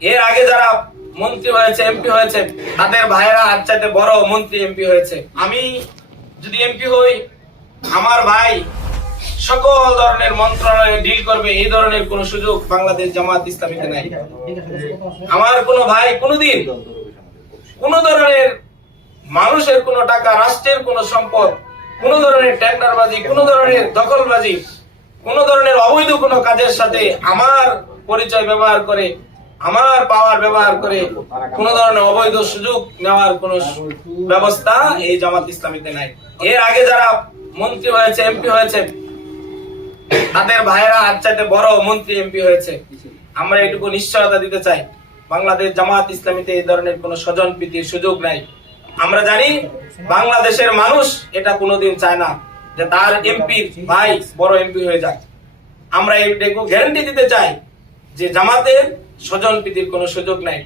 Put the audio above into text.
এর আগে যারা মন্ত্রী হয়েছে এমপি হয়েছে, তাদের ভাইয়েরা আজ চাইতে বড় মন্ত্রী এমপি হয়েছে। আমি যদি এমপি হই, আমার ভাই সকল ধরনের মন্ত্রণালয়ে ডিল করবে, এই ধরনের কোন সুযোগ বাংলাদেশ জামাত ইসলামীতে নাই। আমার কোনো ভাই কোনোদিন কোন ধরনের মানুষের কোনো টাকা, রাষ্ট্রের কোনো সম্পদ, কোন ধরনের টেন্ডারবাজি, কোন ধরনের দখলবাজি, কোন ধরনের অবৈধ কোনো কাজের সাথে আমার পরিচয় ব্যবহার করে আমার পাওয়ার ব্যবহার করে কোন ধরনের অবৈধ সুযোগ নেওয়ার কোন ব্যবস্থা এই জামাত ইসলামীতে নাই। এর আগে যারা মন্ত্রী হয়েছে, এমপি হয়েছে, তাদের ভাইয়েরা আজ চাইতে বড় মন্ত্রী, এমপি হয়েছে। আমরা এটুকু নিশ্চয়তা দিতে চাই। বাংলাদেশ জামাত ইসলামীতে এই ধরনের কোন স্বজন প্রীতির সুযোগ নাই। আমরা জানি বাংলাদেশের মানুষ এটা কোনোদিন চায় না যে তার এমপি ভাই বড় এমপি হয়ে যায় আমরা এটুকু গ্যারান্টি দিতে চাই যে জামাতের স্বজন প্রীতির কোনো সুযোগ নাই।